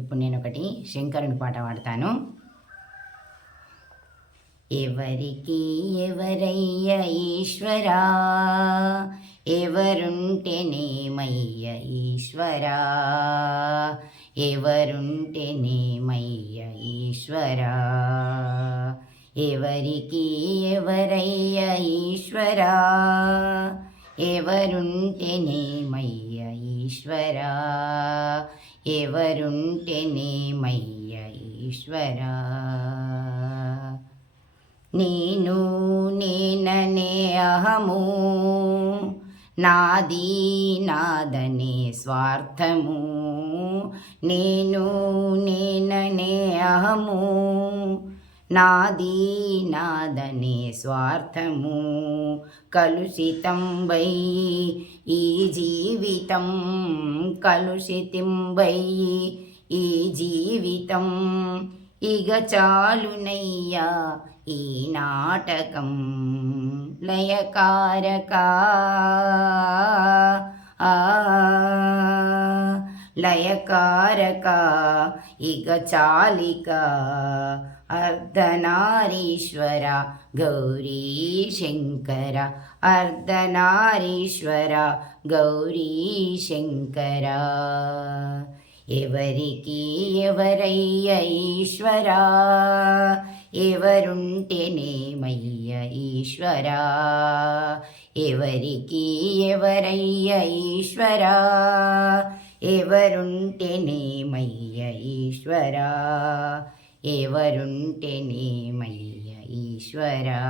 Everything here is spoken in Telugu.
ఇప్పుడు నేను ఒకటి శంకరుని పాట పాడతాను. ఎవరికి ఎవరయ్య ఈశ్వరా, ఎవరుంటేనేమయ్య ఈశ్వరా, ఎవరుంటేనేమయ్య ఈశ్వరా, ఎవరికి ఎవరయ్య ఈశ్వరా, ఎవరుంటేనేమయ్య ఈశ్వరా, ఎవరుంటేనేమయ్య ఈశ్వరా. నేను నేననే అహము, నాది నాదనే స్వార్థము, నేను నేననే అహము, నాది నాదనే స్వార్థము, కలుషితం వై ఈ జీవితం, కలుషితం వై ఈ జీవితం, ఇగ చాలునయ్యా ఈ నాటకం, లయకారకా లయకారక ఇక చాలిక, అర్ధనారీశ్వర గౌరీ శంకర, అర్ధనారీశ్వర గౌరీ శంకర. ఎవరికి ఎవరయ్య ఈశ్వరా, ఎవరుంటేనేమయ్య ఈశ్వరా, ఎవరికి ఎవరయ్య ఈశ్వరా, ఎవరుంటేనేమయ్య ఈశ్వరా, ఎవరుంటేనేమయ్య ఈశ్వరా.